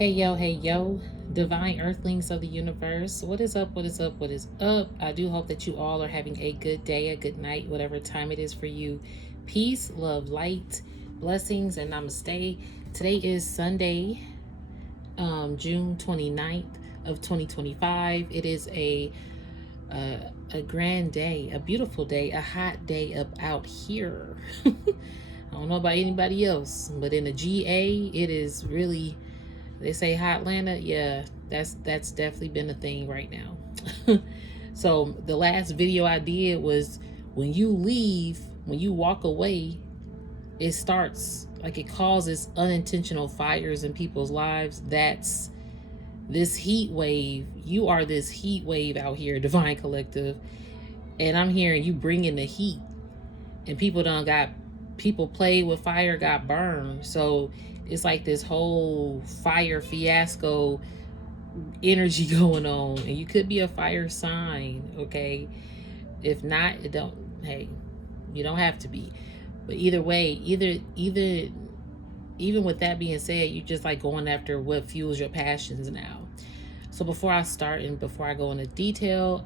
Hey yo, divine earthlings of the universe. What is up? What is up? What is up? I do hope that you all are having a good day, a good night, whatever time it is for you. Peace, love, light, blessings, and namaste. Today is Sunday, June 29th of 2025. It is a grand day, a beautiful day, a hot day up out here. I don't know about anybody else, but in the GA, it is really, they say Hotlanta. Yeah, that's definitely been a thing right now. So the last video I did was when you leave, when you walk away, it starts like it causes unintentional fires in people's lives. That's this heat wave. You are this heat wave out here, Divine Collective. And I'm hearing you bringing the heat. And people played with fire, got burned. So it's like this whole fire fiasco energy going on. And you could be a fire sign, okay? If not, it don't, hey, you don't have to be. But either way, even with that being said, you just like going after what fuels your passions now. So before I start and before I go into detail,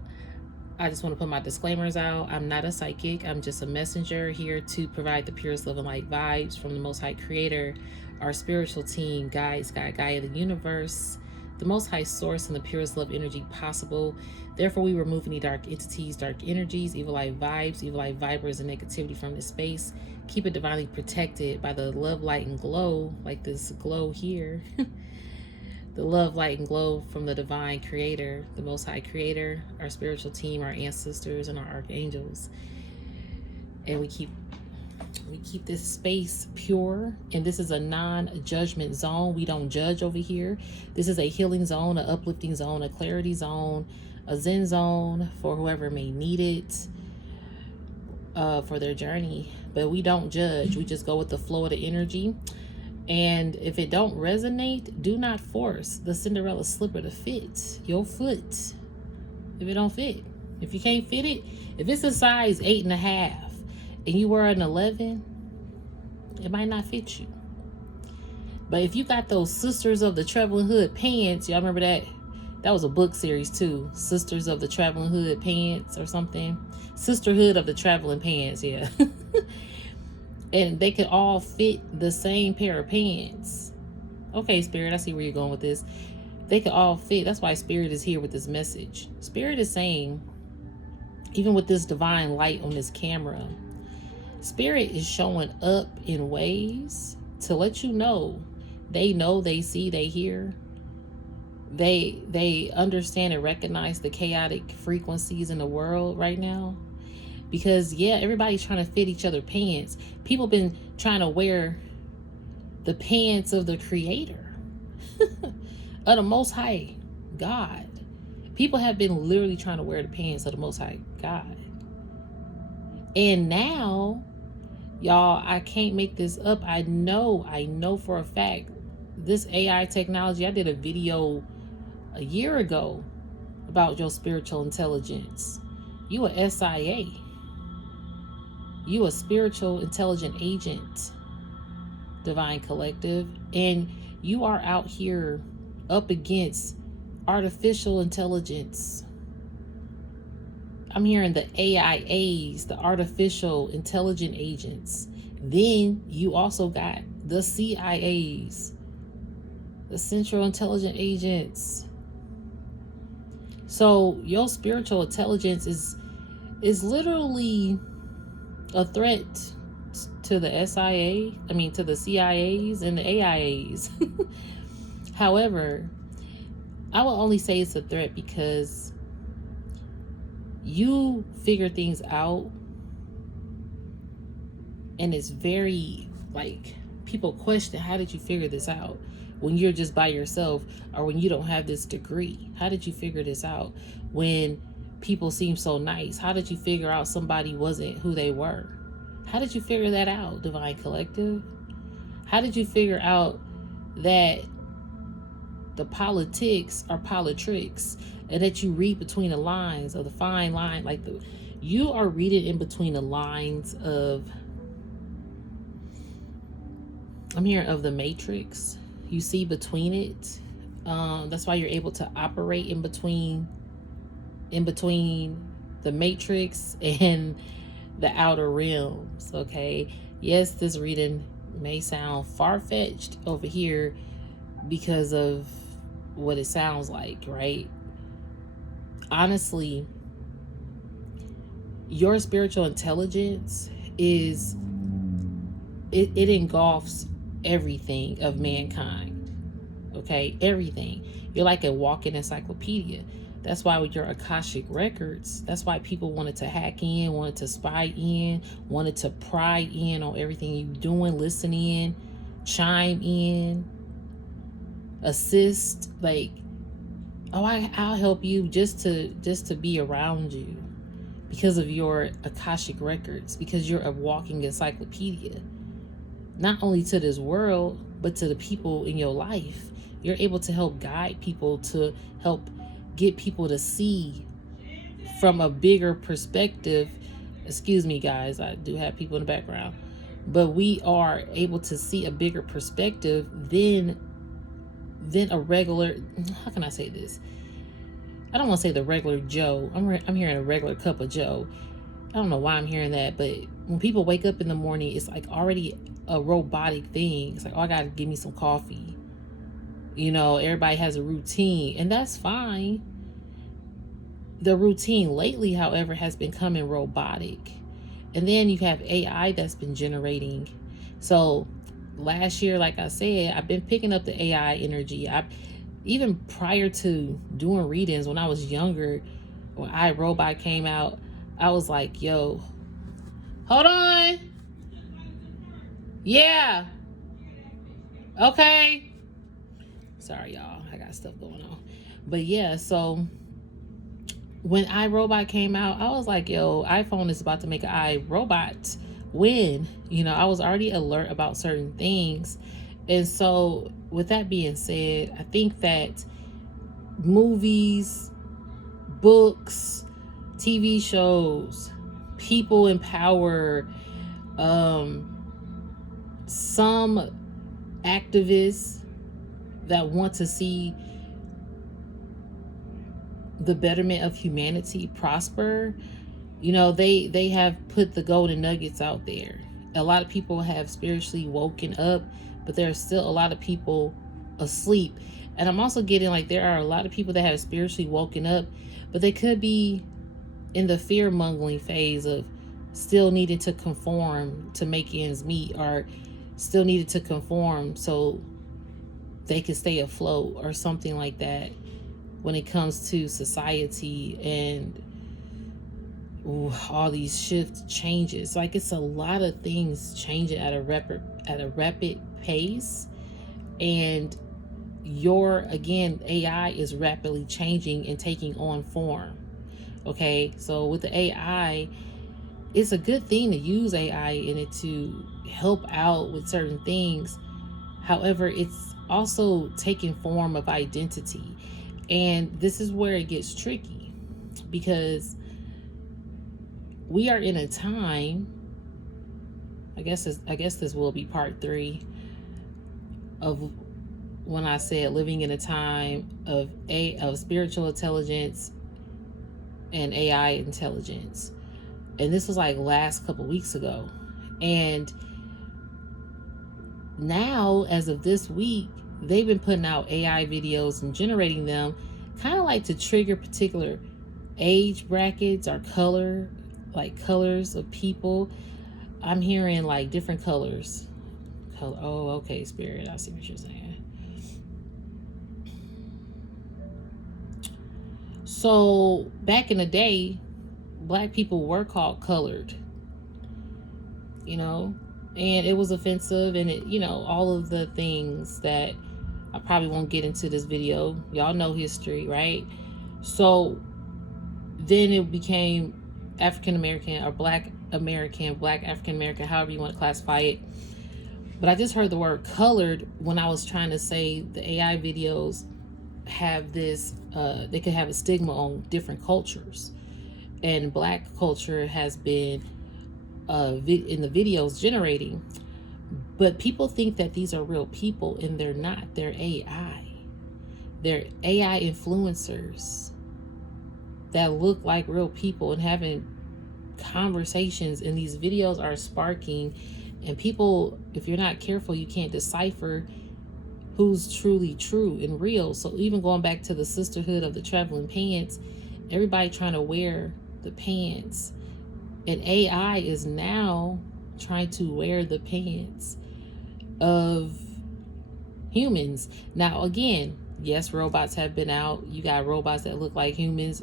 I just want to put my disclaimers out. I'm not a psychic. I'm just a messenger here to provide the purest love and light vibes from the Most High Creator, our spiritual team, guides, Gaia, the universe, the Most High Source, and the purest love energy possible. Therefore, we remove any dark entities, dark energies, evil eye vibes, evil eye vibers, and negativity from this space. Keep it divinely protected by the love, light, and glow, like this glow here. The love, light, and glow from the divine creator, the Most High Creator, our spiritual team, our ancestors, and our archangels. And we keep this space pure. And this is a non-judgment zone. We don't judge over here. This is a healing zone, an uplifting zone, a clarity zone, a zen zone for whoever may need it for their journey. But we don't judge. We just go with the flow of the energy. And if it don't resonate, do not force the Cinderella slipper to fit your foot. If it don't fit, if you can't fit it, if it's a size 8.5 and you wear an 11, it might not fit you. But if you got those Sisters of the Traveling Hood pants, y'all remember that? That was a book series too. Sisters of the Traveling Hood pants or something. Sisterhood of the Traveling Pants, yeah. And they could all fit the same pair of pants. Okay, Spirit, I see where you're going with this. They could all fit. That's why Spirit is here with this message. Spirit is saying, even with this divine light on this camera, Spirit is showing up in ways to let you know, they see, they hear. They understand and recognize the chaotic frequencies in the world right now. Because, yeah, everybody's trying to fit each other pants. People been trying to wear the pants of the Creator, of the Most High God. People have been literally trying to wear the pants of the Most High God. And now, y'all, I can't make this up. I know for a fact, this AI technology, I did a video a year ago about your spiritual intelligence. You a SIA. You a spiritual intelligent agent, Divine Collective, and you are out here up against artificial intelligence. I'm hearing the AIAs, the artificial intelligent agents. Then you also got the CIAs, the Central Intelligent Agents. So your spiritual intelligence is literally a threat to the to the CIAs and the AIAs. However, I will only say it's a threat because you figure things out, and it's very, like, people question, how did you figure this out when you're just by yourself, or when you don't have this degree? How did you figure this out when people seem so nice? How did you figure out somebody wasn't who they were? How did you figure that out, Divine Collective? How did you figure out that the politics are politricks, and that you read between the lines of the fine line, like you are reading in between the lines of, I'm hearing of the Matrix. You see between it. That's why you're able to operate in between the matrix and the outer realms. Okay, yes, this reading may sound far-fetched over here because of what it sounds like, right? Honestly, your spiritual intelligence is it engulfs everything of mankind. Okay, everything. You're like a walking encyclopedia. That's why with your Akashic records, that's why people wanted to hack in, wanted to spy in, wanted to pry in on everything you're doing, listen in, chime in, assist. Like, oh, I'll help you just to be around you because of your Akashic records, because you're a walking encyclopedia, not only to this world, but to the people in your life. You're able to help guide people, to help get people to see from a bigger perspective. Excuse me, guys, I do have people in the background. But we are able to see a bigger perspective than a regular, how can I say this? I don't want to say the regular Joe. I'm hearing a regular cup of Joe. I don't know why I'm hearing that, but when people wake up in the morning, it's like already a robotic thing. It's like, oh, I gotta give me some coffee. You know, everybody has a routine, and that's fine. The routine lately, however, has been coming robotic. And then you have AI that's been generating. So last year, like I said, I've been picking up the AI energy. Even prior to doing readings, when I was younger, when iRobot came out, I was like, yo, hold on. Yeah. Okay. Sorry, y'all. I got stuff going on. But yeah, so when iRobot came out, I was like, yo, iPhone is about to make an iRobot win. You know, I was already alert about certain things. And so with that being said, I think that movies, books, TV shows, people in power, some activists that want to see the betterment of humanity prosper, you know, they have put the golden nuggets out there. A lot of people have spiritually woken up, but there are still a lot of people asleep. And I'm also getting like there are a lot of people that have spiritually woken up, but they could be in the fear mongering phase of still needing to conform to make ends meet, or still needed to conform so they could stay afloat or something like that when it comes to society and all these shift changes. Like, it's a lot of things changing at a rapid pace, and your, again, AI is rapidly changing and taking on form. Okay, so with the AI, it's a good thing to use AI in it to help out with certain things. However, it's also taking form of identity. And this is where it gets tricky, because we are in a time, I guess this will be part 3 of when I said living in a time of spiritual intelligence and AI intelligence. And this was like last couple weeks ago. And now, as of this week, they've been putting out AI videos and generating them kind of like to trigger particular age brackets or colors of people. I'm hearing like different colors. Oh, okay, Spirit, I see what you're saying. So back in the day, Black people were called colored, you know, and it was offensive, and it, you know, all of the things that I probably won't get into this video. Y'all know history, right? So then it became African American or Black American, Black African American, however you want to classify it. But I just heard the word colored when I was trying to say the AI videos have this, they could have a stigma on different cultures. And Black culture has been in the videos generating. But people think that these are real people, and they're not. They're AI. They're AI influencers that look like real people and having conversations, and these videos are sparking, and people, if you're not careful, you can't decipher who's truly true and real. So even going back to the sisterhood of the traveling pants, everybody trying to wear the pants, and AI is now trying to wear the pants of humans. Now again, yes, robots have been out. You got robots that look like humans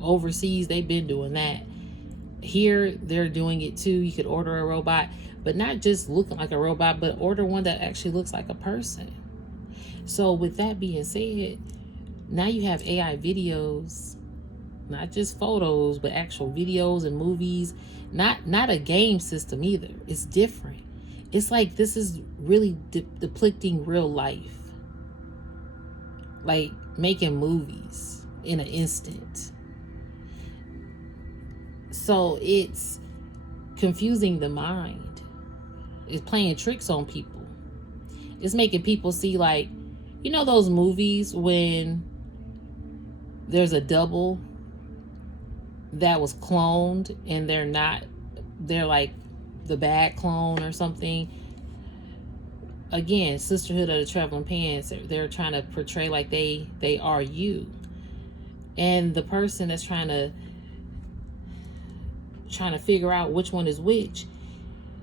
overseas. They've been doing that. Here they're doing it too. You could order a robot, but not just looking like a robot, but order one that actually looks like a person. So with that being said, now you have AI videos, not just photos, but actual videos and movies. Not a game system either. It's different. It's like this is really depicting real life, like making movies in an instant. So it's confusing the mind. It's playing tricks on people. It's making people see, like, you know those movies when there's a double that was cloned and they're like the bad clone or something. Again, sisterhood of the traveling pants, they're trying to portray like they are you. And the person that's trying to figure out which one is which,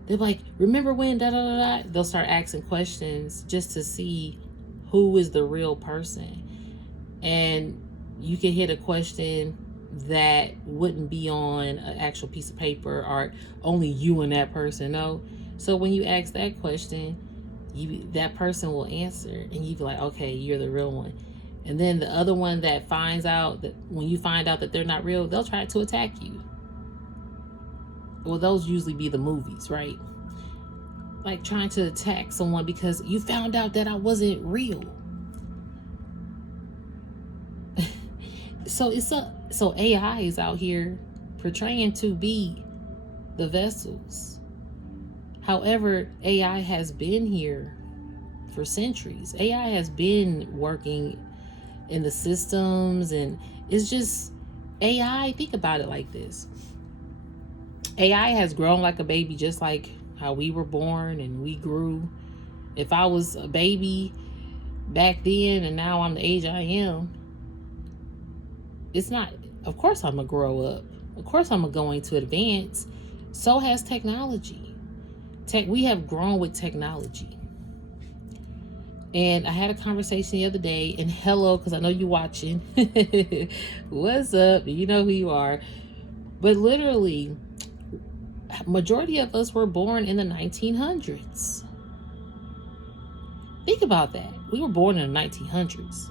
they're like, remember when da da da da? They'll start asking questions just to see who is the real person. And you can hit a question that wouldn't be on an actual piece of paper, or only you and that person know. So when you ask that question, that person will answer, and you be like, okay, you're the real one. And then the other one that finds out that when you find out that they're not real, they'll try to attack you. Well, those usually be the movies, right? Like trying to attack someone because you found out that I wasn't real. So AI is out here portraying to be the vessels. However, AI has been here for centuries. AI has been working in the systems, and it's just AI. Think about it like this. AI has grown like a baby, just like how we were born and we grew. If I was a baby back then and now I'm the age I am, it's not, of course I'm gonna grow up. Of course I'm going to advance. So has technology. We have grown with technology. And I had a conversation the other day, and hello, because I know you're watching. What's up? You know who you are. But literally, majority of us were born in the 1900s. Think about that. We were born in the 1900s.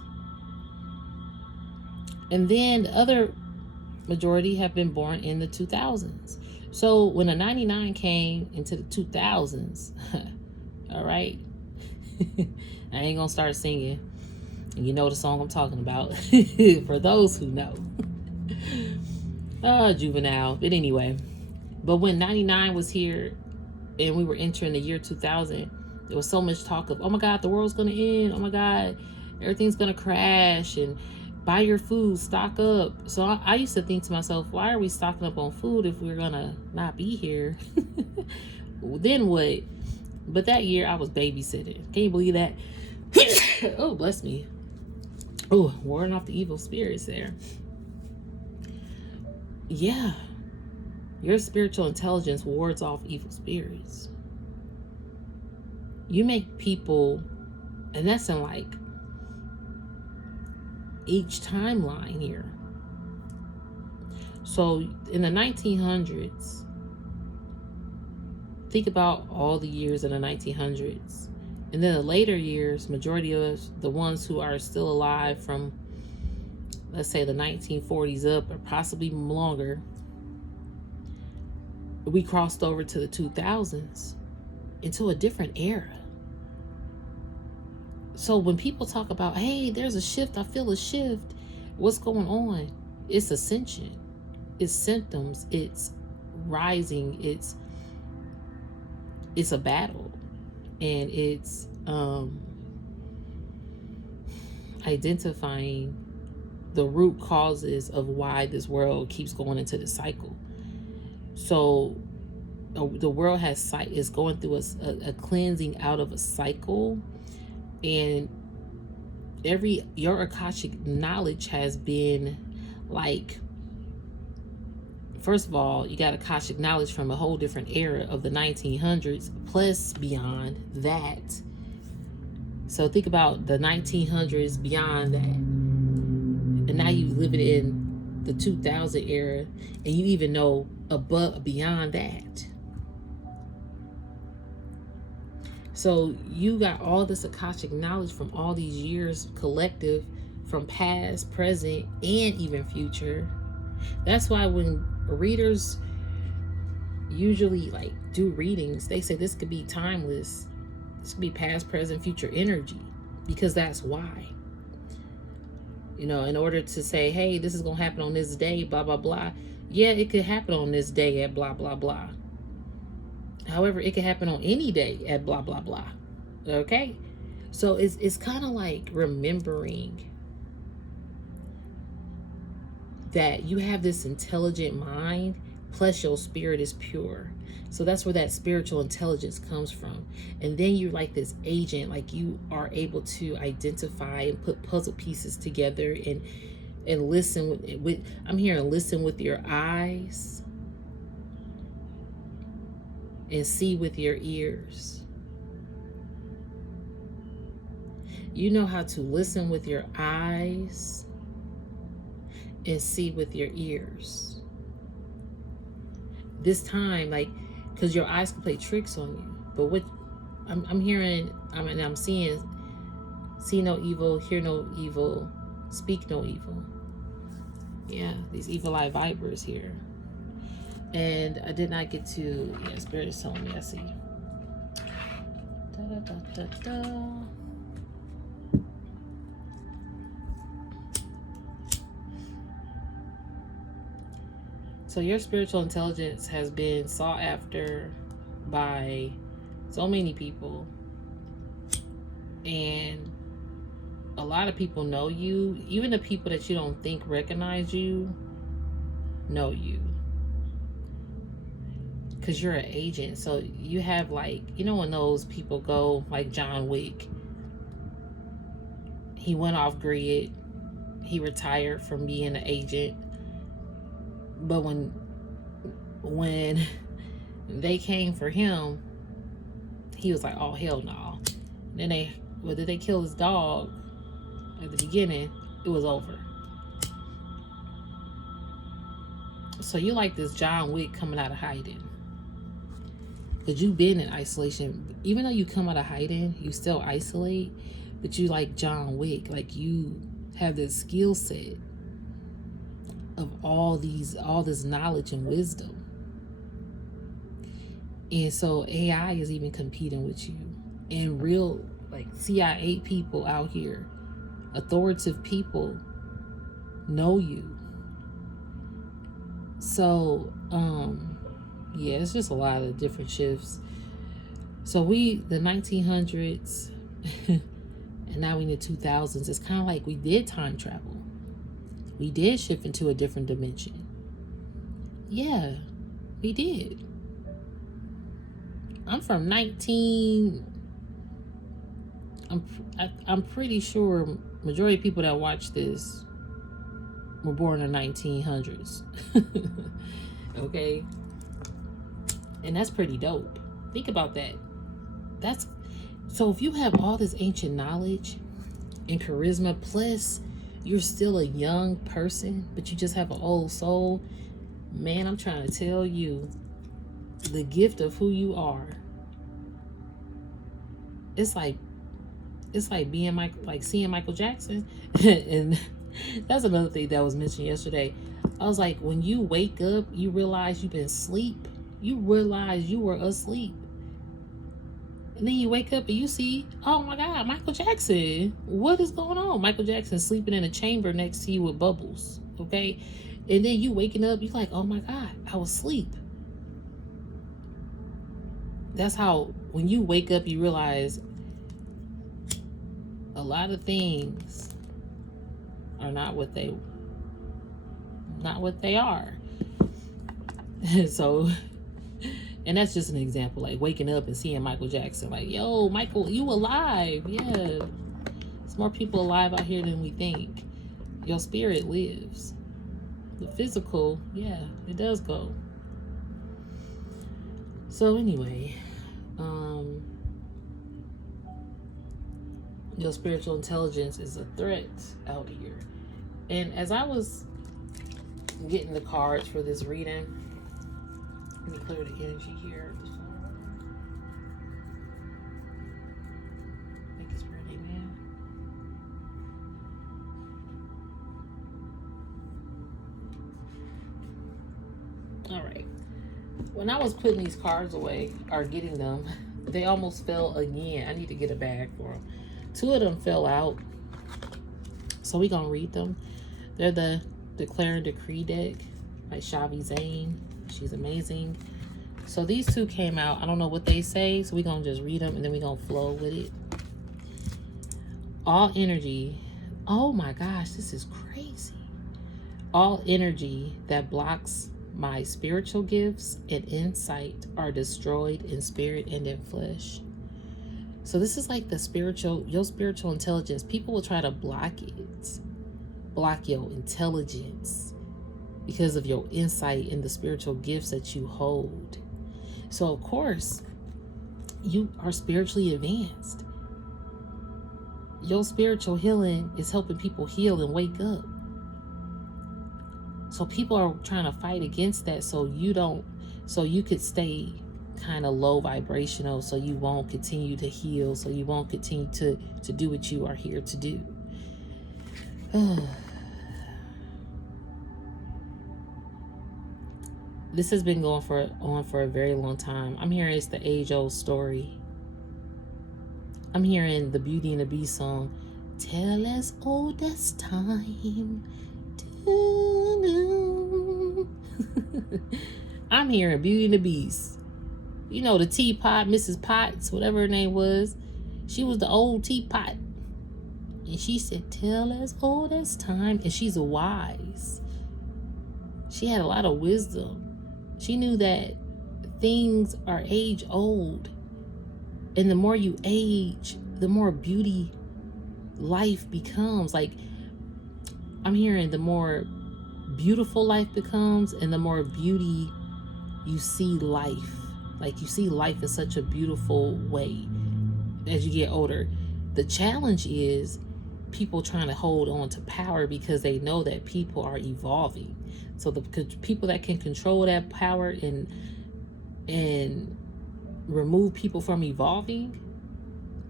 And then the other majority have been born in the 2000s. So when the 99 came into the 2000s, all right, I ain't gonna start singing. And you know the song I'm talking about. For those who know. Juvenile. But anyway, but when 99 was here and we were entering the year 2000, there was so much talk of, oh my God, the world's gonna end. Oh my God, everything's gonna crash, and buy your food, stock up. So I used to think to myself, why are we stocking up on food if we're gonna not be here? Then what? But that year I was babysitting. Can you believe that? Oh, bless me. Oh, warding off the evil spirits there. Yeah. Your spiritual intelligence wards off evil spirits. You make people, and that's in like each timeline here. So in the 1900s, think about all the years in the 1900s. And then the later years, majority of us, the ones who are still alive from, let's say, the 1940s up, or possibly longer, we crossed over to the 2000s, into a different era. So when people talk about, hey, there's a shift, I feel a shift, what's going on? It's ascension. It's symptoms. It's rising. It's a battle. And it's identifying the root causes of why this world keeps going into the cycle. So the world is going through a cleansing out of a cycle, and your Akashic knowledge has been like, first of all, you got Akashic knowledge from a whole different era of the 1900s, plus beyond that. So think about the 1900s, beyond that. And now you live it in the 2000 era, and you even know beyond that. So you got all this Akashic knowledge from all these years collective, from past, present, and even future. That's why when readers usually like do readings, they say this could be timeless. This could be past, present, future energy, because that's why. You know, in order to say, hey, this is going to happen on this day, blah, blah, blah. Yeah, it could happen on this day at blah, blah, blah. However, it could happen on any day at blah, blah, blah. Okay? So it's kind of like remembering that you have this intelligent mind, plus your spirit is pure. So that's where that spiritual intelligence comes from. And then you're like this agent, like you are able to identify and put puzzle pieces together and listen with I'm hearing listen with your eyes and see with your ears. You know how to listen with your eyes and see with your ears. This time, like, because your eyes can play tricks on you. But what I'm hearing, I'm seeing, see no evil, hear no evil, speak no evil. Yeah, these evil eye vipers here. And I did not get to, yeah, Spirit is telling me, I see. Da, da, da, da, da. So your spiritual intelligence has been sought after by so many people. And a lot of people know you. Even the people that you don't think recognize you know you. Because you're an agent. So you have, like, you know when those people go, like John Wick. He went off grid. He retired from being an agent. But when they came for him, he was like, oh, hell no. Then did they kill his dog at the beginning? It was over. So you like this John Wick coming out of hiding. Because you've been in isolation. Even though you come out of hiding, you still isolate. But you like John Wick. Like you have this skill set of all this knowledge and wisdom. And so AI is even competing with you. And real, like, CIA people out here, authoritative people, know you. So, yeah, it's just a lot of different shifts. So the 1900s, and now we in the 2000s, it's kind of like we did time travel. We did shift into a different dimension. Yeah, we did. I'm from I'm pretty sure majority of people that watch this were born in the 1900s. Okay? And that's pretty dope. Think about that. So if you have all this ancient knowledge and charisma, plus you're still a young person, but you just have an old soul, man, I'm trying to tell you, the gift of who you are, it's like being seeing Michael Jackson. And that's another thing that was mentioned yesterday. I was like, when you wake up, you realize you've been asleep. You realize you were asleep. And then you wake up and you see, oh my God, Michael Jackson. What is going on? Michael Jackson sleeping in a chamber next to you with bubbles. Okay? And then you waking up, you're like, oh my God, I was asleep. That's how, when you wake up, you realize a lot of things are not what they are. So, and that's just an example, like waking up and seeing Michael Jackson, like, yo, Michael, you alive. Yeah, there's more people alive out here than we think. Your spirit lives. The physical, yeah, it does go. So anyway, your spiritual intelligence is a threat out here. And as I was getting the cards for this reading, let me clear the energy here. Thank you, Spirit, amen. All right. When I was putting these cards away, or getting them, they almost fell again. I need to get a bag for them. 2 of them fell out. So we're going to read them. They're the Declare and Decree deck by Shavi Zane. She's amazing. So these 2 came out. I don't know what they say, so we're going to just read them and then we're going to flow with it. All energy. Oh my gosh, this is crazy. All energy that blocks my spiritual gifts and insight are destroyed in spirit and in flesh. So this is like your spiritual intelligence. People will try to block it. Block your intelligence because of your insight and the spiritual gifts that you hold. So of course, you are spiritually advanced. Your spiritual healing is helping people heal and wake up. So people are trying to fight against that so you could stay kind of low vibrational, so you won't continue to heal, so you won't continue to do what you are here to do. This has been going on for a very long time. I'm hearing it's the age-old story. I'm hearing the Beauty and the Beast song, tell as old as time. I'm hearing Beauty and the Beast. You know, the teapot, Mrs. Potts, whatever her name was. She was the old teapot. And she said, tell as old as time. And she's wise. She had a lot of wisdom. She knew that things are age old. And the more you age, the more beauty life becomes. Like, I'm hearing the more beautiful life becomes and the more beauty you see life. Like, you see life in such a beautiful way as you get older. The challenge is people trying to hold on to power because they know that people are evolving. So the people that can control that power and remove people from evolving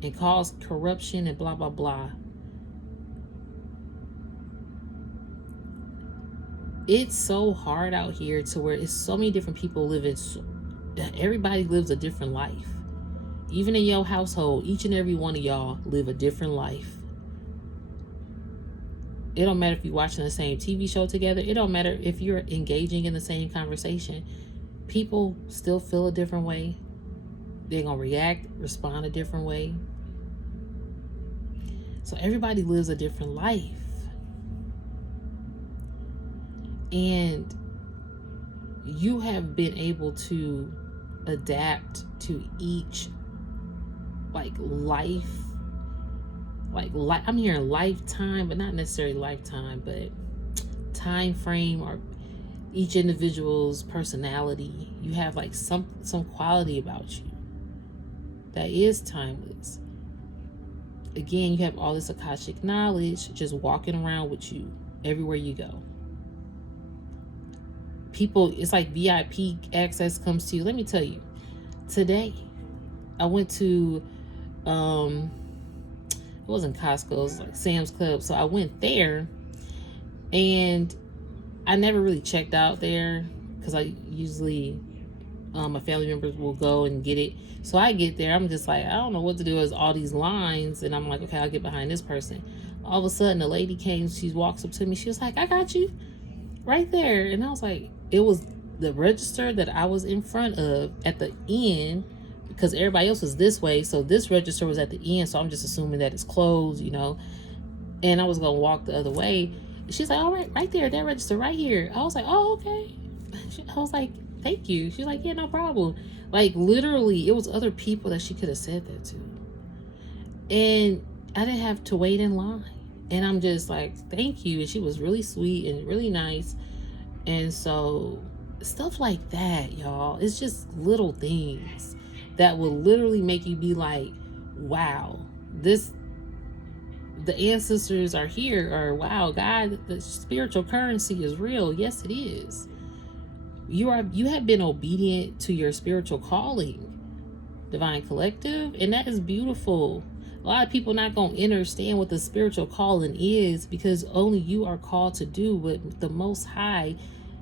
and cause corruption and blah, blah, blah. It's so hard out here to where it's so many different people living. Everybody lives a different life. Even in your household, each and every one of y'all live a different life. It don't matter if you're watching the same TV show together. It don't matter if you're engaging in the same conversation. People still feel a different way. They're going to respond a different way. So everybody lives a different life. And you have been able to adapt to each life. I'm hearing lifetime, but not necessarily lifetime, but time frame or each individual's personality. You have some quality about you that is timeless. Again, you have all this Akashic knowledge just walking around with you everywhere you go. People, it's like VIP access comes to you. Let me tell you, today I went to it wasn't Costco, it was like Sam's Club. So I went there and I never really checked out there because I usually my family members will go and get it. So I get there, I'm just like, I don't know what to do. There's all these lines and I'm like, okay, I'll get behind this person. All of a sudden a lady came, she walks up to me, she was like, I got you right there. And I was like, it was the register that I was in front of at the end because everybody else was this way. So this register was at the end. So I'm just assuming that it's closed, you know. And I was going to walk the other way. She's like, all right there, that register right here. I was like, oh, okay. I was like, thank you. She's like, yeah, no problem. Like, literally, it was other people that she could have said that to. And I didn't have to wait in line. And I'm just like, thank you. And she was really sweet and really nice. And so stuff like that, y'all, it's just little things that will literally make you be like, wow, the ancestors are here, or wow, God, the spiritual currency is real. Yes, it is. You have been obedient to your spiritual calling, Divine Collective, and that is beautiful. A lot of people not going to understand what the spiritual calling is, because only you are called to do what the Most High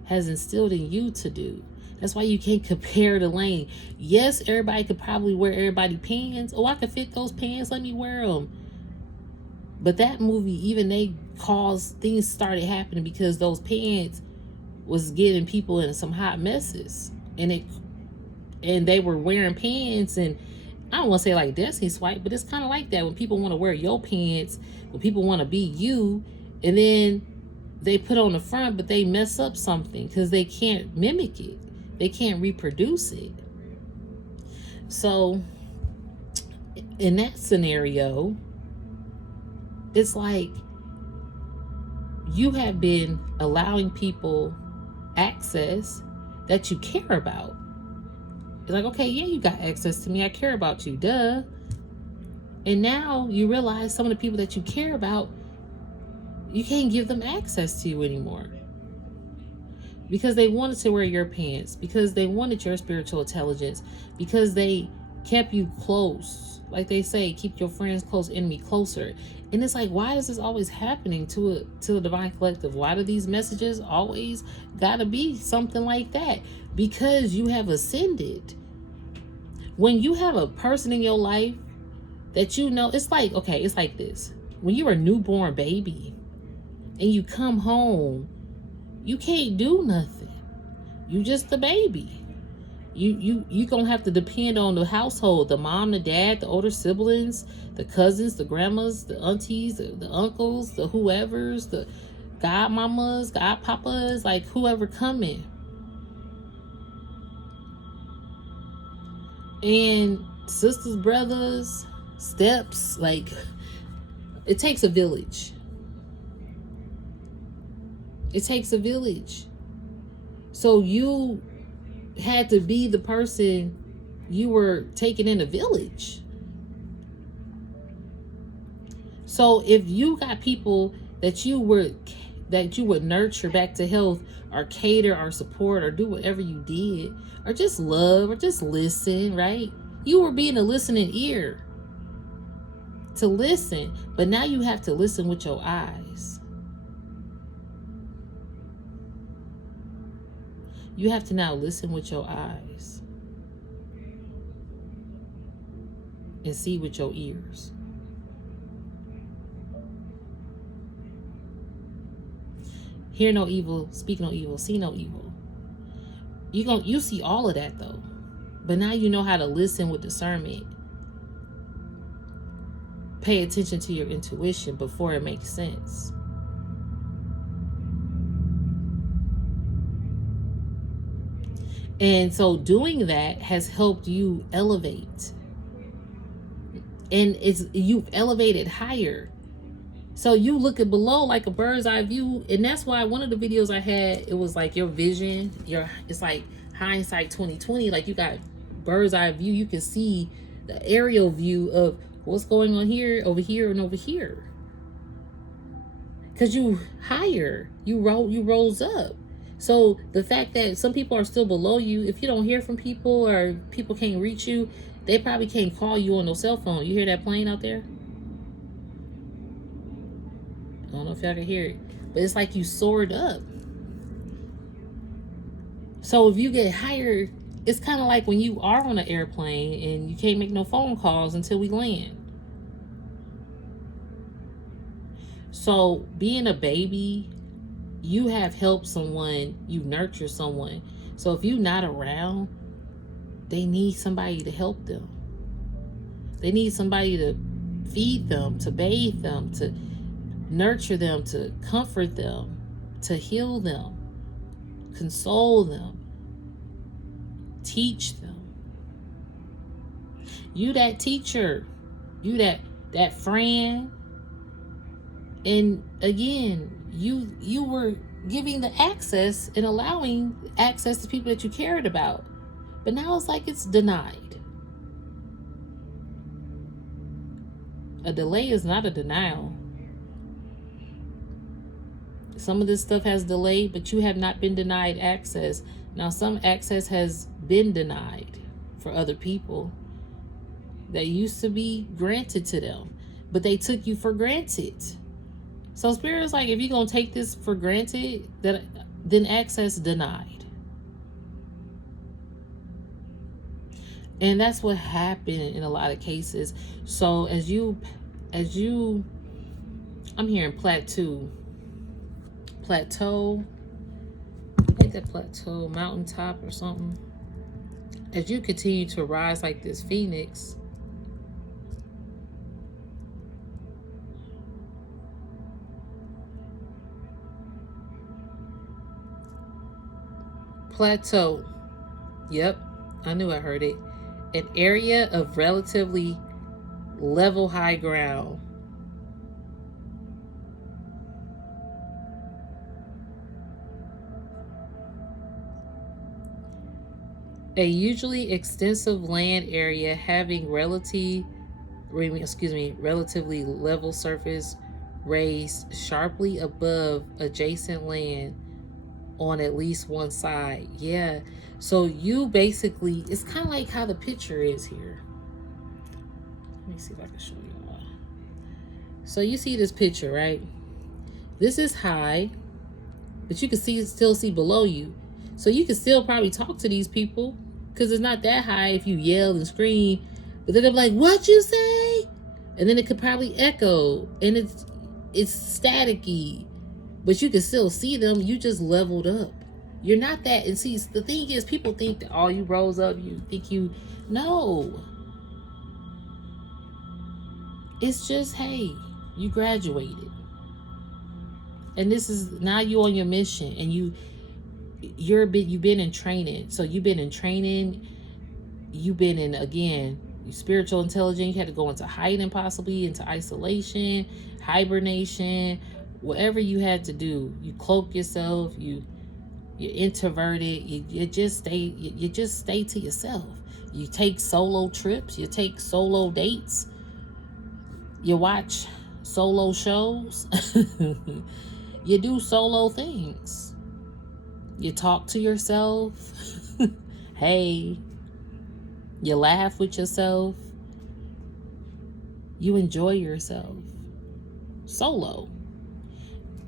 has instilled in you to do. That's why you can't compare the lane. Yes, everybody could probably wear everybody pants. Oh, I could fit those pants. Let me wear them. But that movie, even they caused things started happening because those pants was getting people in some hot messes. And they were wearing pants, and I don't want to say like Destiny Swipe, but it's kind of like that when people want to wear your pants, when people want to be you, and then they put on the front, but they mess up something because they can't mimic it. They can't reproduce it. So in that scenario, it's like you have been allowing people access that you care about. It's like, okay, yeah, you got access to me. I care about you, duh. And now you realize some of the people that you care about, you can't give them access to you anymore. Because they wanted to wear your pants, because they wanted your spiritual intelligence, because they kept you close. Like they say, keep your friends close, enemy closer. And it's like, why is this always happening to a Divine Collective? Why do these messages always gotta be something like that? Because you have ascended. When you have a person in your life that you know, it's like, okay, it's like this. When you're a newborn baby and you come home, you can't do nothing. You just a baby. You gonna have to depend on the household, the mom, the dad, the older siblings, the cousins, the grandmas, the aunties, the uncles, the whoever's, the godmamas, godpapas, like whoever coming. And sisters, brothers, steps, like it takes a village. It takes a village. So you had to be the person you were taking in a village. So if you got people that you would nurture back to health, or cater, or support, or do whatever you did, or just love, or just listen, right? You were being a listening ear to listen, but now you have to listen with your eyes. You have to now listen with your eyes and see with your ears. Hear no evil, speak no evil, see no evil. You see all of that though. But now you know how to listen with discernment. Pay attention to your intuition before it makes sense. And so doing that has helped you elevate. And you've elevated higher. So you look at below like a bird's eye view. And that's why one of the videos I had, it was like your vision, it's like hindsight 2020. Like you got bird's eye view. You can see the aerial view of what's going on here, over here, and over here. Because you higher, you rose up. So the fact that some people are still below you, if you don't hear from people or people can't reach you, they probably can't call you on no cell phone. You hear that plane out there? I don't know if y'all can hear it, but it's like you soared up. So if you get higher, it's kind of like when you are on an airplane and you can't make no phone calls until we land. So being a baby, you have helped someone, you nurture someone. So if you're not around, they need somebody to help them. They need somebody to feed them, to bathe them, to nurture them, to comfort them, to heal them, console them, teach them. You that teacher, you that friend, and again, you were giving the access and allowing access to people that you cared about, but now it's like it's denied. A delay is not a denial. Some of this stuff has delayed, but you have not been denied access. Now, some access has been denied for other people that used to be granted to them, but they took you for granted. So Spirit is like, if you're going to take this for granted, then access denied. And that's what happened in a lot of cases. So as you, I'm hearing plateau, I think that plateau, mountaintop or something. As you continue to rise like this phoenix, plateau. Yep, I knew I heard it. An area of relatively level high ground. A usually extensive land area having relatively level surface raised sharply above adjacent land on at least one side. Yeah. So you basically, it's kind of like how the picture is here. Let me see if I can show you all. So you see this picture, right? This is high, but you can still see below you. So you can still probably talk to these people because it's not that high if you yell and scream. But then they're like, "What you say?" And then it could probably echo, and it's staticky. But you can still see them. You just leveled up. You're not that. And see, the thing is, people think that, you rose up. You think you... No. It's just, hey, you graduated. And this is, now you on your mission. And you've been in training. So you've been in training. You've been in, again, spiritual intelligence. You had to go into hiding, possibly, into isolation, hibernation, whatever you had to do. You cloak yourself, you're introverted, you just stay to yourself. You take solo trips, you take solo dates, you watch solo shows, you do solo things, you talk to yourself. Hey, you laugh with yourself, you enjoy yourself solo.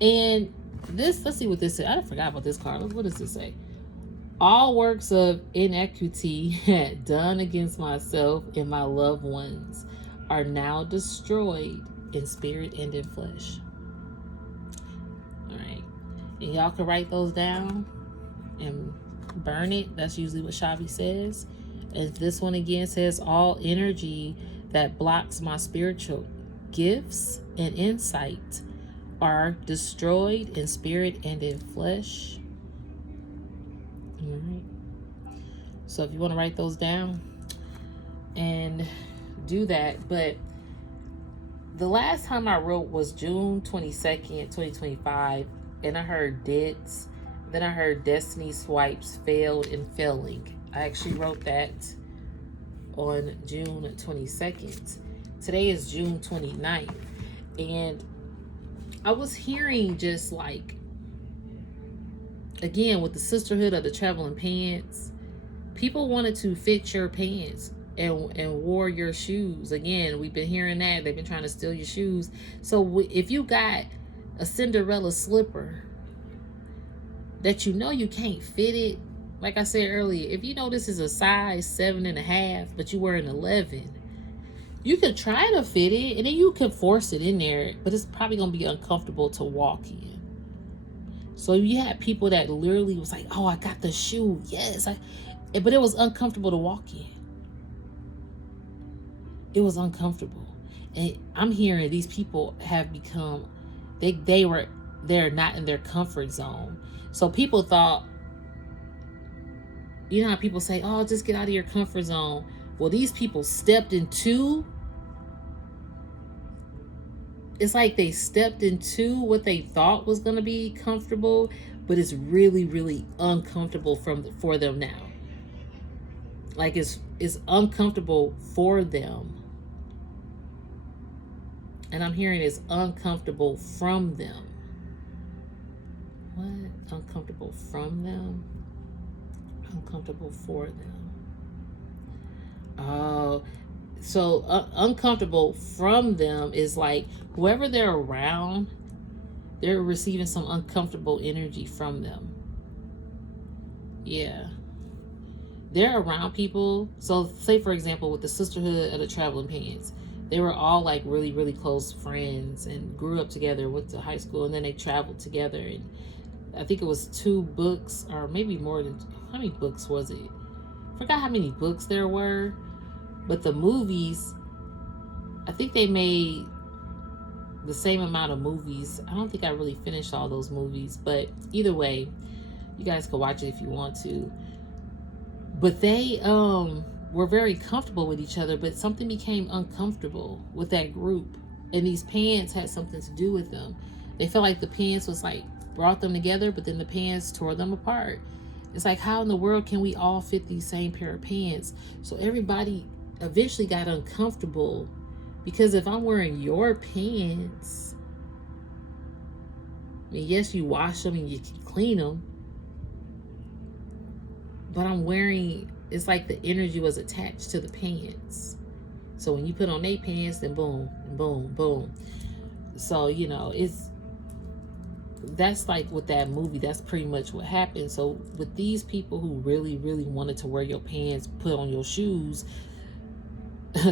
And this, let's see what this says. I forgot about this card. What does this say? All works of inequity done against myself and my loved ones are now destroyed in spirit and in flesh. All right. And y'all can write those down and burn it. That's usually what Shavi says. And this one again says, all energy that blocks my spiritual gifts and insight are destroyed in spirit and in flesh. All right. So if you want to write those down and do that. But the last time I wrote was June 22nd, 2025. And I heard deads. Then I heard destiny swipes failed and failing. I actually wrote that on June 22nd. Today is June 29th. And I was hearing just like, again, with the sisterhood of the traveling pants, people wanted to fit your pants and wore your shoes. Again, we've been hearing that. They've been trying to steal your shoes. So if you got a Cinderella slipper that you know you can't fit it, like I said earlier, if you know this is a size 7.5, but you wear an 11, you could try to fit it, and then you could force it in there, but it's probably going to be uncomfortable to walk in. So you had people that literally was like, oh, I got the shoe. Yes. But it was uncomfortable to walk in. It was uncomfortable. And I'm hearing these people have become they're not in their comfort zone. So people thought, you know how people say, oh, just get out of your comfort zone. Well, these people stepped into, it's like they stepped into what they thought was going to be comfortable, but it's really, really uncomfortable for them now. Like it's uncomfortable for them. And I'm hearing it's uncomfortable from them. What? Uncomfortable from them? Uncomfortable for them. Oh, so uncomfortable from them is like whoever they're around, they're receiving some uncomfortable energy from them. Yeah. They're around people. So say, for example, with the Sisterhood of the Traveling Pants, they were all like really, really close friends and grew up together, went to high school, and then they traveled together. And I think it was 2 books, or maybe more than, how many books was it? Forgot how many books there were. But the movies, I think they made the same amount of movies. I don't think I really finished all those movies, but either way, you guys can watch it if you want to. But they were very comfortable with each other, but something became uncomfortable with that group. And these pants had something to do with them. They felt like the pants was like brought them together, but then the pants tore them apart. It's like, how in the world can we all fit these same pair of pants? So everybody eventually got uncomfortable, because if I'm wearing your pants, I mean, yes, you wash them and you can clean them, but I'm wearing, it's like the energy was attached to the pants. So when you put on their pants, then boom, boom, boom. So, you know, that's like with that movie, that's pretty much what happened. So with these people who really, really wanted to wear your pants, put on your shoes,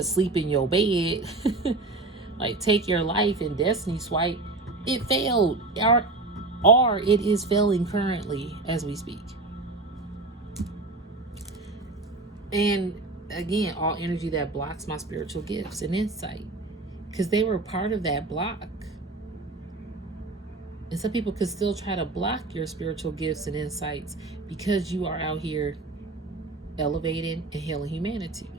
sleep in your bed, like take your life and destiny swipe, it failed, or it is failing currently as we speak. And again, all energy that blocks my spiritual gifts and insight, because they were part of that block. And some people could still try to block your spiritual gifts and insights because you are out here elevating and healing humanity.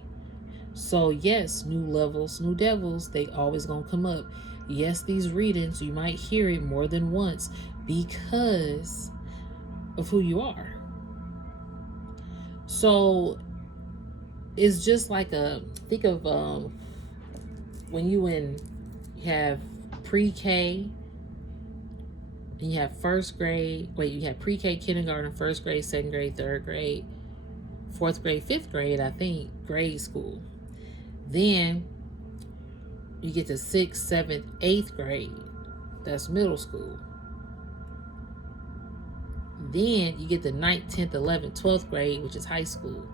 So yes, new levels, new devils, they always gonna come up. Yes, these readings, you might hear it more than once because of who you are. So it's just like think of when you have pre-K, and you have first grade, you have pre-K, kindergarten, first grade, second grade, third grade, fourth grade, fifth grade, I think, grade school. Then you get to 6th, 7th, 8th grade. That's middle school. Then you get the 9th, 10th, 11th, 12th grade, which is high school.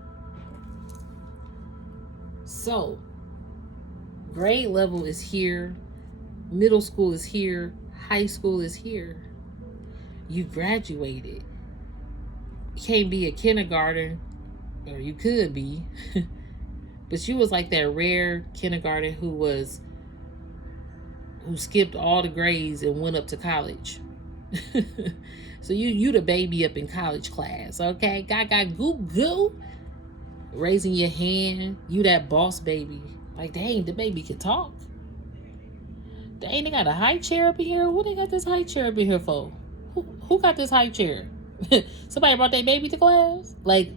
So grade level is here. Middle school is here. High school is here. You graduated. You can't be a kindergarten, or you could be. But you was like that rare kindergarten who skipped all the grades and went up to college. So you the baby up in college class, okay? Gaga goo goo. Raising your hand. You that boss baby. Like, dang, the baby can talk. Dang, they got a high chair up in here. What they got this high chair up in here for? Who got this high chair? Somebody brought their baby to class? Like,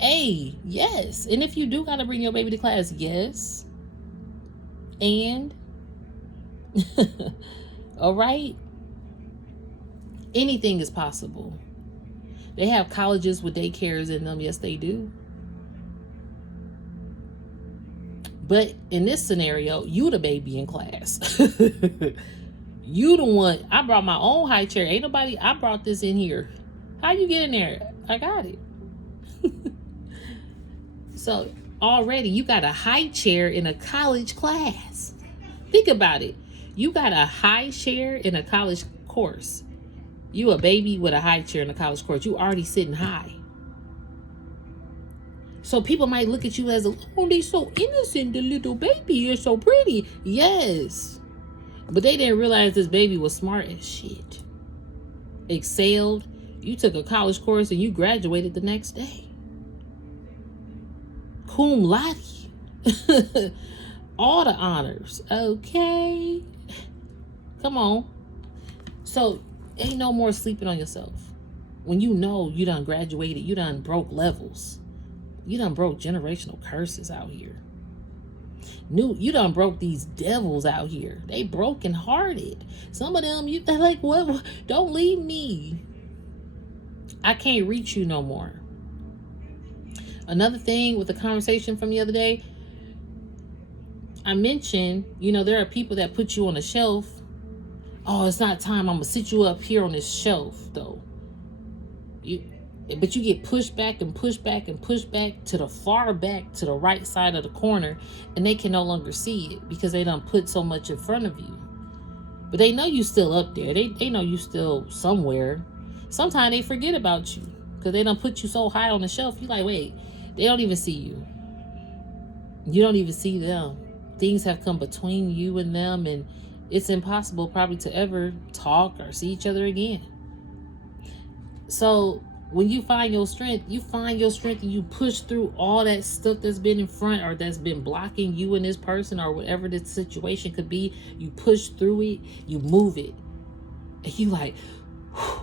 hey, yes. And if you do got to bring your baby to class, yes. And, all right. Anything is possible. They have colleges with daycares in them. Yes, they do. But in this scenario, you the baby in class. You the one. I brought my own high chair. Ain't nobody, I brought this in here. How you get in there? I got it. So already you got a high chair in a college class. Think about it. You got a high chair in a college course. You a baby with a high chair in a college course. You already sitting high. So people might look at you as, oh, they're so innocent, the little baby, you're so pretty. Yes. But they didn't realize this baby was smart as shit. Excelled. You took a college course and you graduated the next day. Cum laude. All the honors. Okay. Come on. So ain't no more sleeping on yourself. When you know you done graduated, you done broke levels. You done broke generational curses out here. You done broke these devils out here. They broken hearted. Some of them, they're like, what? Don't leave me. I can't reach you no more. Another thing with the conversation from the other day, I mentioned, there are people that put you on a shelf. Oh, it's not time. I'm going to sit you up here on this shelf, though. But you get pushed back and pushed back and pushed back to the far back to the right side of the corner, and they can no longer see it because they done put so much in front of you. But they know you still up there. They know you still somewhere. Sometimes they forget about you because they done put you so high on the shelf. You like, wait, they don't even see you. You don't even see them. Things have come between you and them, and it's impossible probably to ever talk or see each other again. So when you find your strength and you push through all that stuff that's been in front or that's been blocking you and this person or whatever the situation could be. You push through it, you move it, and you like, whew,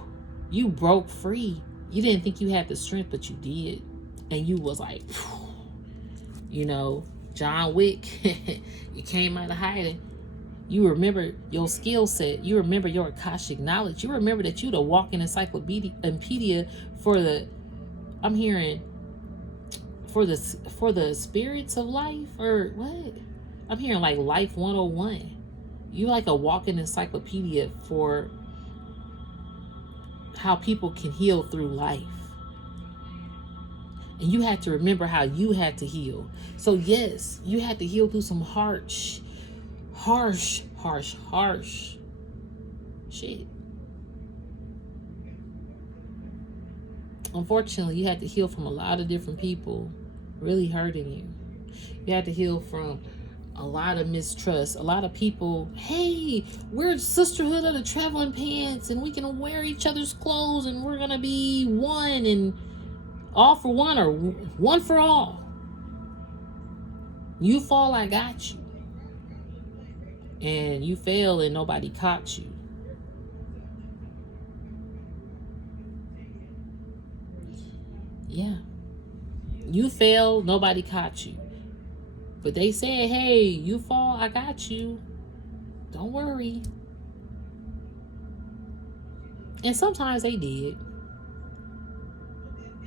you broke free. You didn't think you had the strength, but you did. And you was like, whew, John Wick, you came out of hiding. You remember your skill set. You remember your Akashic knowledge. You remember that you're the walking encyclopedia for the spirits of life, or what? I'm hearing like Life 101. You like a walking encyclopedia for how people can heal through life. And you had to remember how you had to heal. So yes, you had to heal through some harsh shit. Unfortunately, you had to heal from a lot of different people really hurting you. You had to heal from a lot of mistrust, a lot of people, hey, we're sisterhood of the traveling pants and we can wear each other's clothes and we're gonna be one and all for one or one for all. You fall, I got you. And you fail and nobody caught you. Yeah. You failed, nobody caught you. But they said, hey, you fall, I got you. Don't worry. And sometimes they did.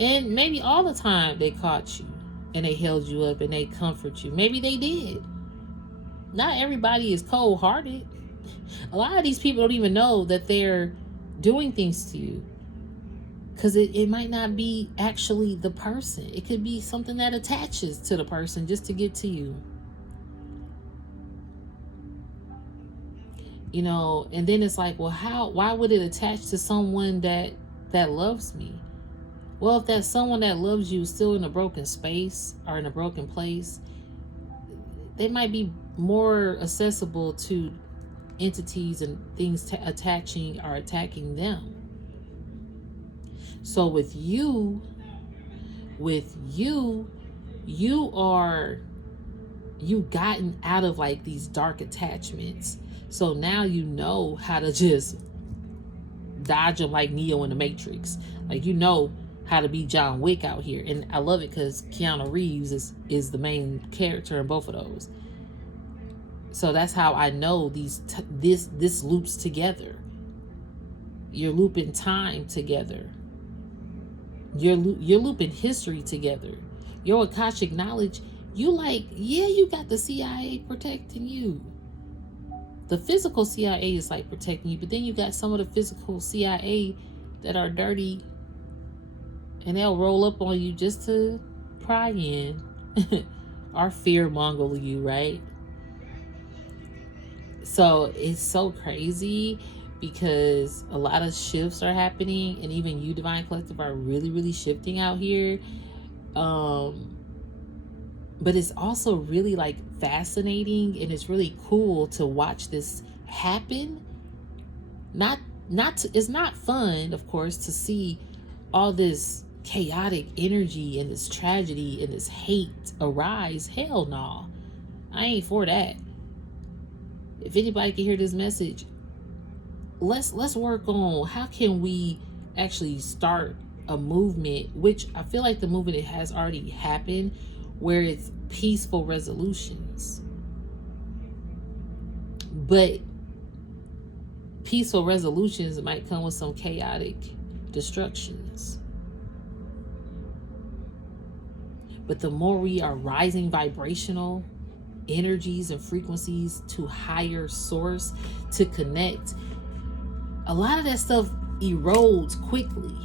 And maybe all the time they caught you and they held you up and they comfort you. Maybe they did. Not everybody is cold-hearted. A lot of these people don't even know that they're doing things to you. Because it might not be actually the person. It could be something that attaches to the person just to get to you. And then it's like, well, why would it attach to someone that loves me? Well, if that someone that loves you is still in a broken space or in a broken place, they might be more accessible to entities and things attaching or attacking them. So with you gotten out of like these dark attachments. So now you know how to just dodge them like Neo in the Matrix. Like, how to be John Wick out here. And I love it because Keanu Reeves is the main character in both of those. So that's how I know this loops together. You're looping time together. You're looping history together. Your Akashic knowledge, you got the CIA protecting you. The physical CIA is like protecting you, but then you got some of the physical CIA that are dirty and they'll roll up on you just to pry in or fear monger you, right? So it's so crazy because a lot of shifts are happening, and even you, Divine Collective, are really, really shifting out here. But it's also really like fascinating, and it's really cool to watch this happen, it's not fun, of course, to see all this chaotic energy and this tragedy and this hate arise. Hell no. I ain't for that. If anybody can hear this message, let's work on how can we actually start a movement, which I feel like the movement it has already happened, where it's peaceful resolutions. But peaceful resolutions might come with some chaotic destructions. But the more we are rising vibrational energies and frequencies to higher source to connect, a lot of that stuff erodes quickly.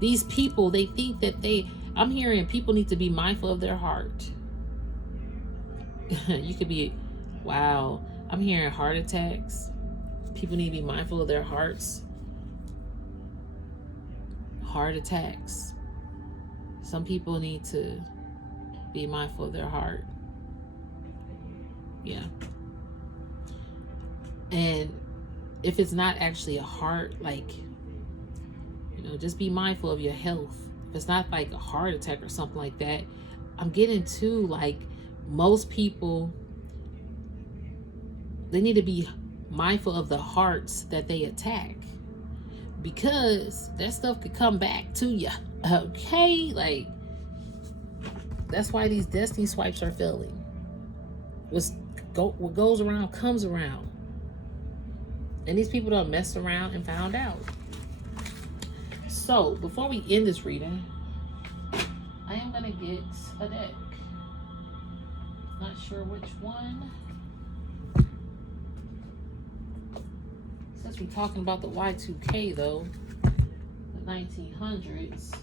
These people, they think that I'm hearing people need to be mindful of their heart. You could be, wow, I'm hearing heart attacks. People need to be mindful of their hearts. Heart attacks. Some people need to be mindful of their heart. Yeah. And if it's not actually a heart, like, just be mindful of your health. If it's not like a heart attack or something like that, I'm getting to, like, most people, they need to be mindful of the hearts that they attack, because that stuff could come back to you. Okay, like, that's why these destiny swipes are failing. What goes around comes around, and these people don't mess around and found out. So before we end this reading, I am gonna get a deck. Not sure which one. Since we're talking about the Y2K though, the 1900s,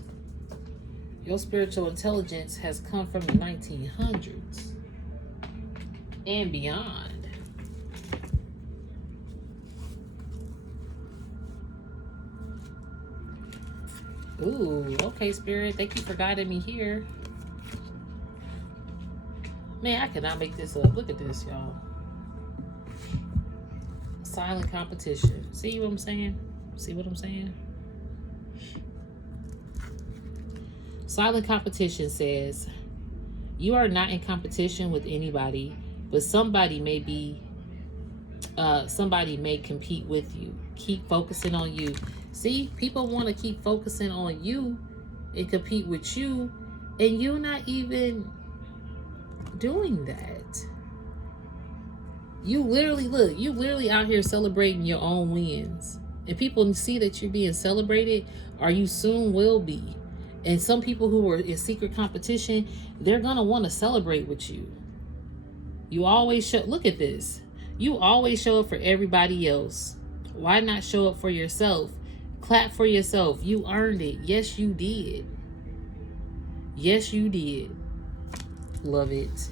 your spiritual intelligence has come from the 1900s and beyond. Ooh, okay, Spirit. Thank you for guiding me here. Man, I cannot make this up. Look at this, y'all. Silent competition. See what I'm saying? See what I'm saying? Silent competition says, you are not in competition with anybody, but somebody may compete with you. Keep focusing on you. See, people want to keep focusing on you and compete with you, and you're not even doing that. You literally out here celebrating your own wins. And people see that you're being celebrated, or you soon will be. And some people who are in secret competition, they're going to want to celebrate with you. You always look at this. You always show up for everybody else. Why not show up for yourself? Clap for yourself. You earned it. Yes, you did. Yes, you did. Love it.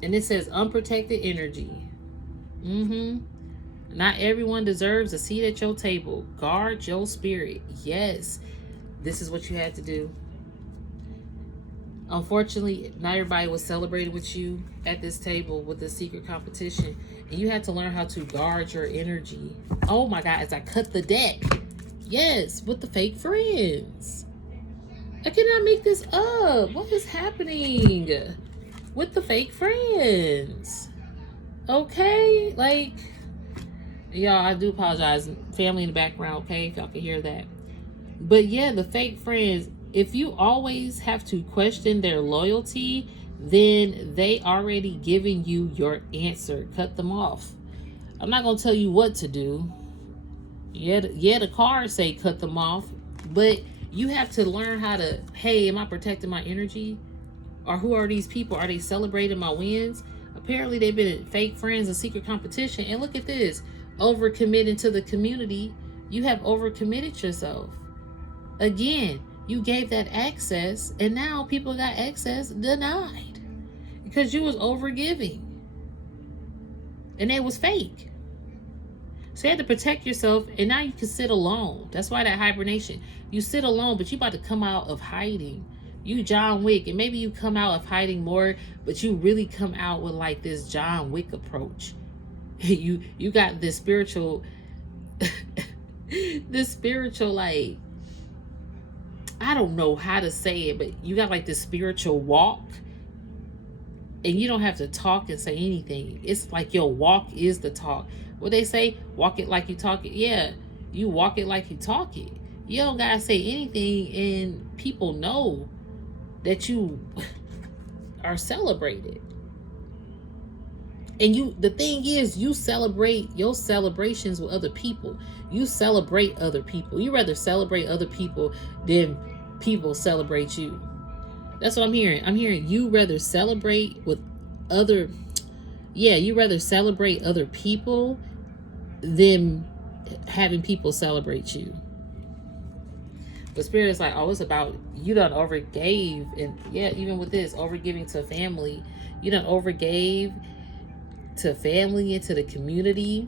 And it says unprotected energy. Not everyone deserves a seat at your table. Guard your spirit. Yes, this is what you had to do. Unfortunately, not everybody was celebrated with you at this table with the secret competition. And you had to learn how to guard your energy. Oh my God, as I cut the deck. Yes, with the fake friends. I cannot make this up. What is happening with the fake friends? Okay, like, y'all, I do apologize. Family in the background, okay, if y'all can hear that. But yeah, the fake friends, if you always have to question their loyalty, then they already given you your answer. Cut them off. I'm not going to tell you what to do. Yeah, the cards say cut them off, but you have to learn how to, hey, am I protecting my energy? Or who are these people? Are they celebrating my wins? Apparently they've been fake friends and secret competition. And look at this, overcommitting to the community. You have overcommitted yourself. Again, you gave that access, and now people got access denied because you was overgiving, and it was fake. So you had to protect yourself, and now you can sit alone. That's why that hibernation. You sit alone, but you about to come out of hiding. You John Wick, and maybe you come out of hiding more, but you really come out with like this John Wick approach. You got this spiritual this spiritual, like, I don't know how to say it, but you got like this spiritual walk, and you don't have to talk and say anything. It's like your walk is the talk. What they say, walk it like you talk it. Yeah, you walk it like you talk it. You don't gotta say anything, and people know that you are celebrated. And the thing is, you celebrate your celebrations with other people. You celebrate other people. You rather celebrate other people than people celebrate you. That's what I'm hearing. I'm hearing you rather celebrate with other, you rather celebrate other people than having people celebrate you. But Spirit is like, oh, it's about, you done overgave. And yeah, even with this, overgiving to family, you done overgave to family and to the community,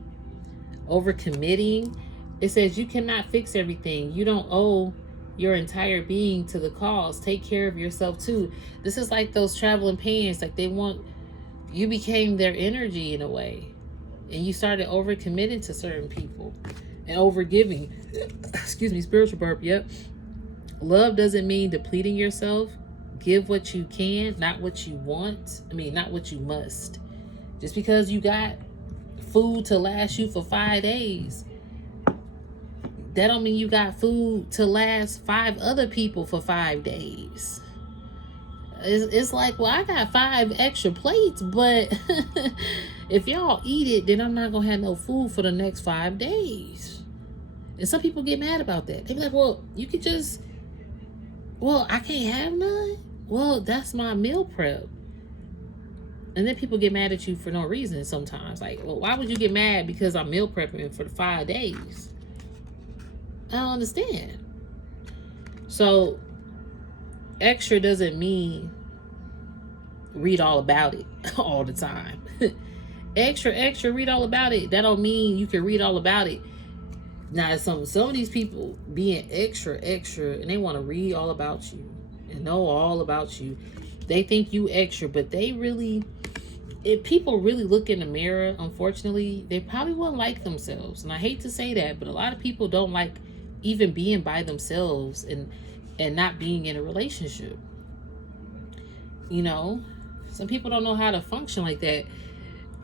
overcommitting. It says you cannot fix everything. You don't owe your entire being to the cause. Take care of yourself too. This is like those traveling pants. Like, they want, you became their energy in a way, and you started overcommitting to certain people and overgiving. Excuse me, spiritual burp. Yep. Love doesn't mean depleting yourself. Give what you can, not what you want. Not what you must. Just because you got food to last you for 5 days, that don't mean you got food to last 5 other people for 5 days. It's like, well, I got 5 extra plates, but if y'all eat it, then I'm not going to have no food for the next 5 days. And some people get mad about that. They be like, well, you could just, well, I can't have none. Well, that's my meal prep. And then people get mad at you for no reason sometimes. Like, well, why would you get mad because I'm meal prepping for 5 days? I don't understand. So, extra doesn't mean read all about it all the time. extra, read all about it. That don't mean you can read all about it. Now, some of these people being extra, and they want to read all about you and know all about you. They think you extra, but they really, if people really look in the mirror, unfortunately, they probably won't like themselves. And I hate to say that, but a lot of people don't like even being by themselves and not being in a relationship. You know, some people don't know how to function like that.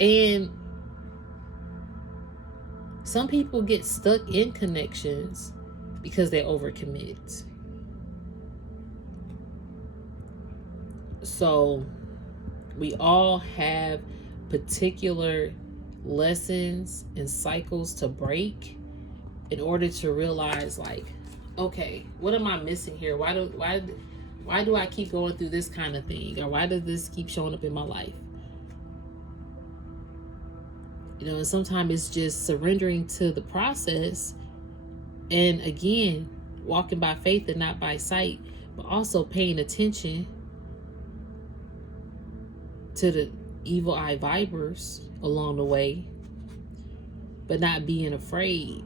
And some people get stuck in connections because they overcommit. So we all have particular lessons and cycles to break in order to realize, like, okay, what am I missing here? Why do I keep going through this kind of thing? Or why does this keep showing up in my life? You know, and sometimes it's just surrendering to the process. And again, walking by faith and not by sight, but also paying attention to the evil eye vipers along the way, but not being afraid.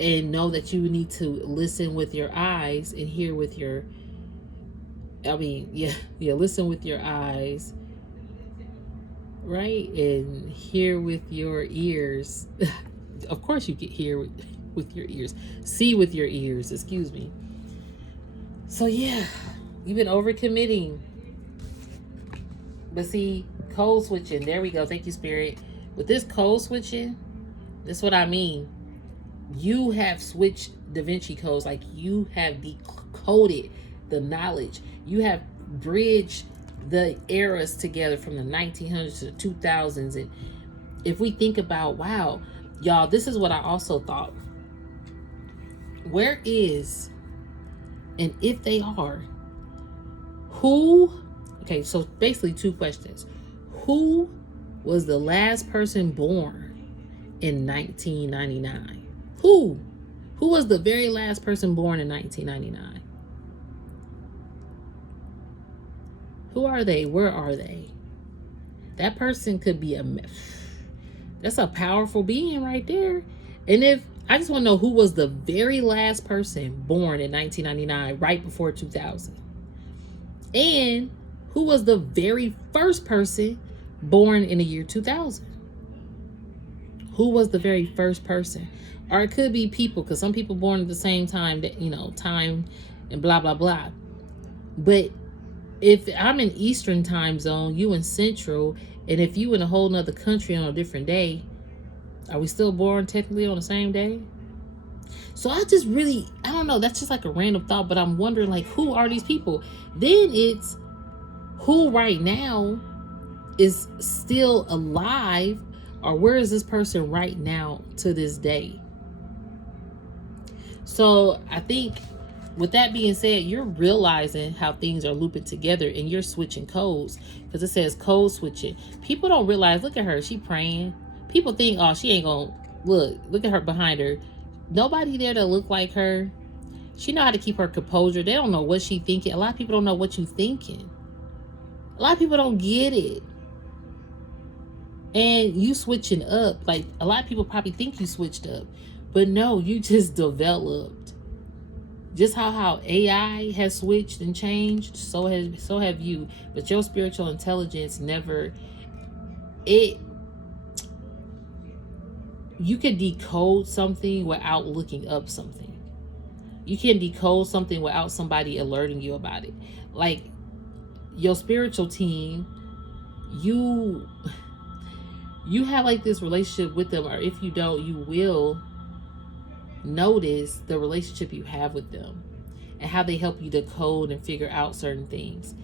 And know that you need to listen with your eyes and hear with your, listen with your eyes, right? And hear with your ears. Of course you can hear with your ears. See with your ears, excuse me. So yeah, you've been overcommitting. But see, code switching, there we go. Thank you, Spirit. With this code switching, this is what I mean. You have switched Da Vinci codes, like you have decoded the knowledge. You have bridged the eras together from the 1900s to the 2000s. And if we think about, wow, y'all, this is what I also thought. Where is, and if they are, who, okay, so basically 2 questions. Who was the last person born in 1999? Who was the very last person born in 1999? Who are they? Where are they? That person could be that's a powerful being right there. And if I just want to know who was the very last person born in 1999, right before 2000, and who was the very first person born in the year 2000. Who was the very first person? Or it could be people, because some people born at the same time, that, time and blah, blah, blah. But if I'm in Eastern time zone, you in Central, and if you in a whole nother country on a different day, are we still born technically on the same day? So I don't know, that's just like a random thought, but I'm wondering, like, who are these people? Then it's who right now is still alive, or where is this person right now to this day? So I think with that being said, you're realizing how things are looping together and you're switching codes, because it says code switching. People don't realize, look at her, she praying. People think, oh, she ain't gonna look at her behind her. Nobody there to look like her. She know how to keep her composure. They don't know what she thinking. A lot of people don't know what you thinking. A lot of people don't get it. And you switching up, like a lot of people probably think you switched up, but no, you just developed. Just how AI has switched and changed, so have you. But your spiritual intelligence never. You can decode something without looking up something. You can decode something without somebody alerting you about it. Like your spiritual team, you have like this relationship with them, or if you don't, you will notice the relationship you have with them and how they help you decode and figure out certain things,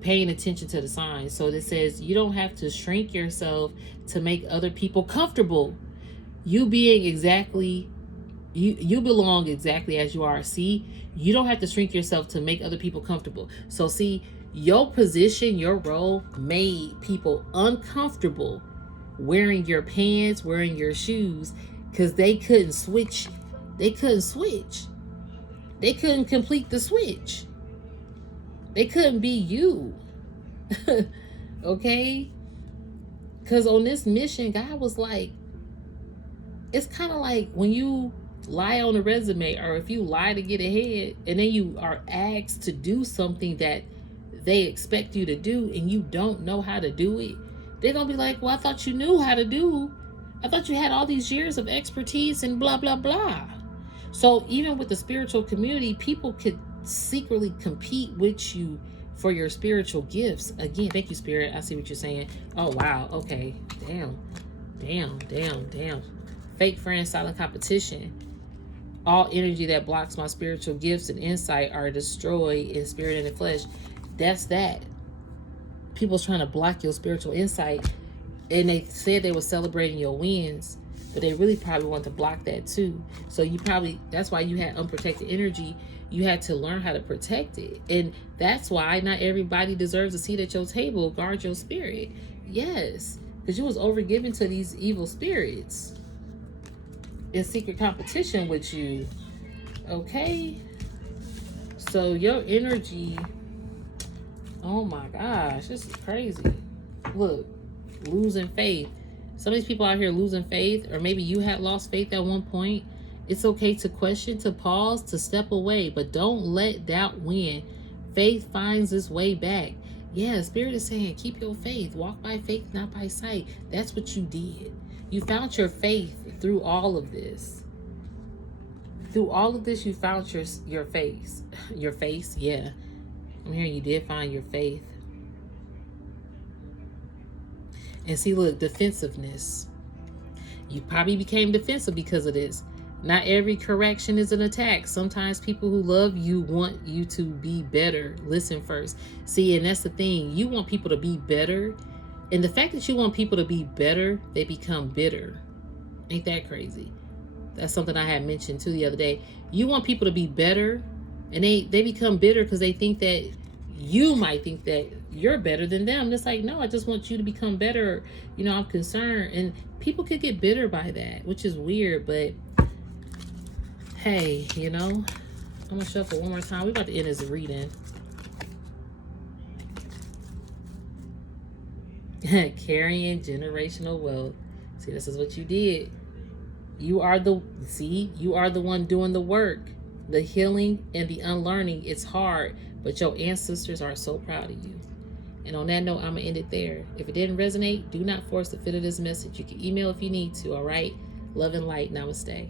paying attention to the signs. So it says you don't have to shrink yourself to make other people comfortable. You being exactly, you belong exactly as you are. See, you don't have to shrink yourself to make other people comfortable. So see, your position, your role made people uncomfortable wearing your pants, wearing your shoes, because they couldn't switch. They couldn't complete the switch. They couldn't be you. Okay? Because on this mission, God was like, it's kind of like when you lie on a resume, or if you lie to get ahead and then you are asked to do something that they expect you to do and you don't know how to do it, they're going to be like, well, I thought you knew how to do. I thought you had all these years of expertise and blah, blah, blah. So even with the spiritual community, people could secretly compete with you for your spiritual gifts. Again, thank you, Spirit. I see what you're saying. Oh, wow. Okay. Damn. Fake friends, silent competition. All energy that blocks my spiritual gifts and insight are destroyed in spirit and in flesh. That's that. People's trying to block your spiritual insight, and they said they were celebrating your wins, but they really probably want to block that too. So that's why you had unprotected energy. You had to learn how to protect it. And that's why not everybody deserves a seat at your table. Guard your spirit. Yes, because you was overgiven to these evil spirits in secret competition with you. Okay? So your energy, oh my gosh, this is crazy. Look, losing faith. Some of these people out here losing faith, or maybe you had lost faith at one point. It's okay to question, to pause, to step away, but don't let doubt win. Faith finds its way back. Yeah, Spirit is saying, keep your faith. Walk by faith, not by sight. That's what you did. You found your faith through all of this. Through all of this, you found your face. Your face, yeah. I'm hearing you did find your faith. And see, look, defensiveness. You probably became defensive because of this. Not every correction is an attack. Sometimes people who love you want you to be better. Listen first. See, and that's the thing. You want people to be better. And the fact that you want people to be better, they become bitter. Ain't that crazy? That's something I had mentioned too the other day. You want people to be better, and they become bitter because they think that you might think that you're better than them. It's like, no, I just want you to become better. I'm concerned. And people could get bitter by that, which is weird, but hey, I'm gonna shuffle one more time. We're about to end this reading. Carrying generational wealth. See, this is what you did. You are the one doing the work. The healing and the unlearning, it's hard, but your ancestors are so proud of you. And on that note, I'm going to end it there. If it didn't resonate, do not force the fit of this message. You can email if you need to, all right? Love and light. Namaste.